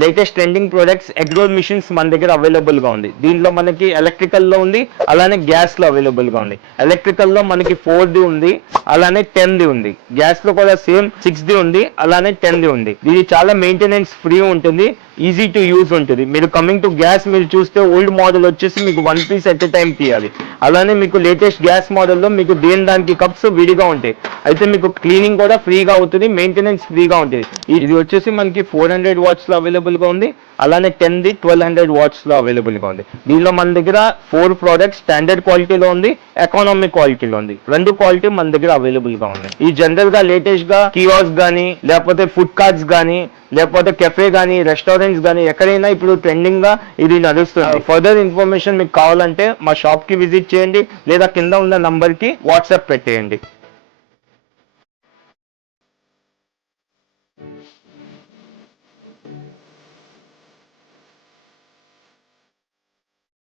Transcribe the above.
Latest trending products egg role machines మన దగ్గర available గా ఉంది. దీనిలో మనకి ఎలక్ట్రికల్ లో ఉంది, అలానే గ్యాస్ లో అవైలబుల్ గా ఉంది. ఎలక్ట్రికల్ లో మనకి 4D ఉంది, అలానే 10D ఉంది. గ్యాస్ లో కూడా సేమ్ 6D ఉంది, అలానే 10D ఉంది. ఇది చాలా మెయింటెనెన్స్ ఫ్రీ ఉంటుంది, ఈజీ టు యూజ్ ఉంటుంది. మీరు కమింగ్ టు గ్యాస్ మీరు చూస్తే ఓల్డ్ మోడల్ వచ్చేసి మీకు 1 పీస్ ఎట్ ఎ టైం తీయాలి. అలానే మీకు లేటెస్ట్ గ్యాస్ మోడల్లో మీకు దానికి కప్స్ విడిగా ఉంటాయి. అయితే మీకు క్లీనింగ్ కూడా ఫ్రీగా అవుతుంది, మెయింటెనెన్స్ ఫ్రీగా ఉంటుంది. ఇది వచ్చేసి మనకి 400 వాట్స్ లో అవైలబుల్ గా ఉంది, అలానే 10D 1200 వాట్స్ లో అవైలబుల్ గా ఉంది. దీనిలో మన దగ్గర 4 ప్రోడక్ట్స్ స్టాండర్డ్ క్వాలిటీలో ఉంది, ఎకానమిక్ క్వాలిటీలో ఉంది. 2 క్వాలిటీ మన దగ్గర అవైలబుల్ గా ఉంది. ఈ జనరల్ గా లేటెస్ట్ గా కియోస్క్ గానీ, లేకపోతే ఫుడ్ కార్ట్స్ గానీ, లేకపోతే కెఫే గానీ, రెస్టారెంట్స్ గానీ ఎక్కడైనా ఇప్పుడు ట్రెండింగ్ గా ఇది నడుస్తుంది. ఫర్దర్ ఇన్ఫర్మేషన్ మీకు కావాలంటే మా షాప్ కి విజిట్ చేయండి, లేదా కింద ఉన్న నంబర్ కి వాట్సాప్ పెట్టేయండి.